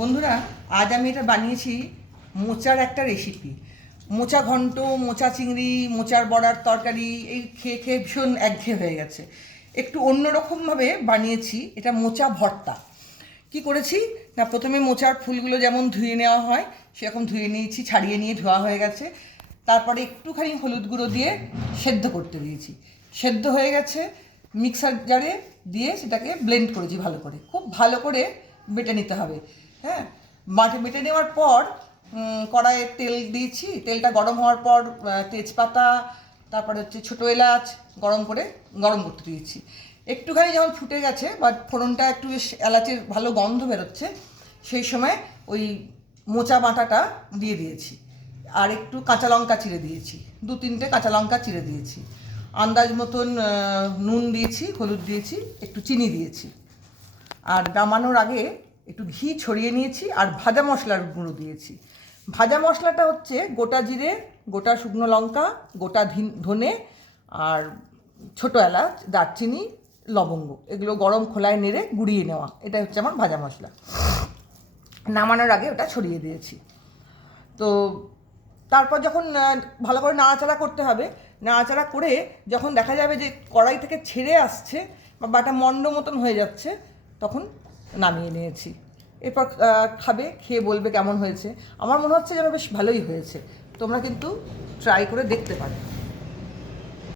বন্ধুরা, আজ আমি এটা বানিয়েছি মোচার একটা রেসিপি মোচা ঘন্ট, মোচা চিংড়ি, মোচার বড়ার তরকারি, এই খেয়ে খেয়ে ভীষণ একঘেয়ে হয়ে গেছে। একটু অন্যরকমভাবে বানিয়েছি, এটা মোচা ভর্তা। কি করেছি? না, প্রথমে মোচার ফুলগুলো যেমন ধুয়ে নেওয়া হয়, সেরকম ধুয়ে নিয়েছি, ছাড়িয়ে নিয়ে ধোয়া হয়ে গেছে। তারপরে একটুখানি হলুদ গুঁড়ো দিয়ে সেদ্ধ করতে দিয়েছি। সেদ্ধ হয়ে গেছে, মিক্সার জারে দিয়ে সেটাকে ব্লেন্ড করেছি ভালো করে। খুব ভালো করে বেটে নিতে হবে। হ্যাঁ মাঠে মেটে নেওয়ার পর কড়াইয়ে তেল দিয়েছি। তেলটা গরম হওয়ার পর তেজপাতা, তারপরে হচ্ছে ছোটো এলাচ গরম করে, গরম করতে দিয়েছি। একটুখানি যখন ফুটে গেছে বা ফোড়নটা একটু বেশ এলাচের ভালো গন্ধ বেরোচ্ছে, সেই সময় ওই মোচা বাটাটা দিয়ে দিয়েছি। আর একটু কাঁচা লঙ্কা চিড়ে দিয়েছি। দু তিনটে কাঁচা লঙ্কা চিড়ে দিয়েছি। আন্দাজ মতন নুন দিয়েছি, হলুদ দিয়েছি, একটু চিনি দিয়েছি। আর নামানোর আগে একটু ঘি ছড়িয়ে নিয়েছি আর ভাজা মশলার গুঁড়ো দিয়েছি। ভাজা মশলাটা হচ্ছে গোটা জিরে, গোটা শুকনো লঙ্কা, গোটা ধিন- আর ছোটো এলাচ, দারচিনি, লবঙ্গ। এগুলো গরম খোলায় নেড়ে গুঁড়িয়ে নেওয়া। এটা হচ্ছে আমার ভাজা মশলা। নামানোর আগে ওটা ছড়িয়ে দিয়েছি। তো তারপর যখন ভালো করে নাড়াচাড়া করতে হবে, নাড়াচাড়া করে যখন দেখা যাবে যে কড়াই থেকে ছেড়ে আসছে বা বাটা মন্ড মতন হয়ে যাচ্ছে, তখন নামিয়ে নিয়েছি। এরপর খাবে, খেয়ে বলবে কেমন হয়েছে। আমার মনে হচ্ছে যেন বেশ ভালোই হয়েছে। তোমরা কিন্তু ট্রাই করে দেখতে পারো।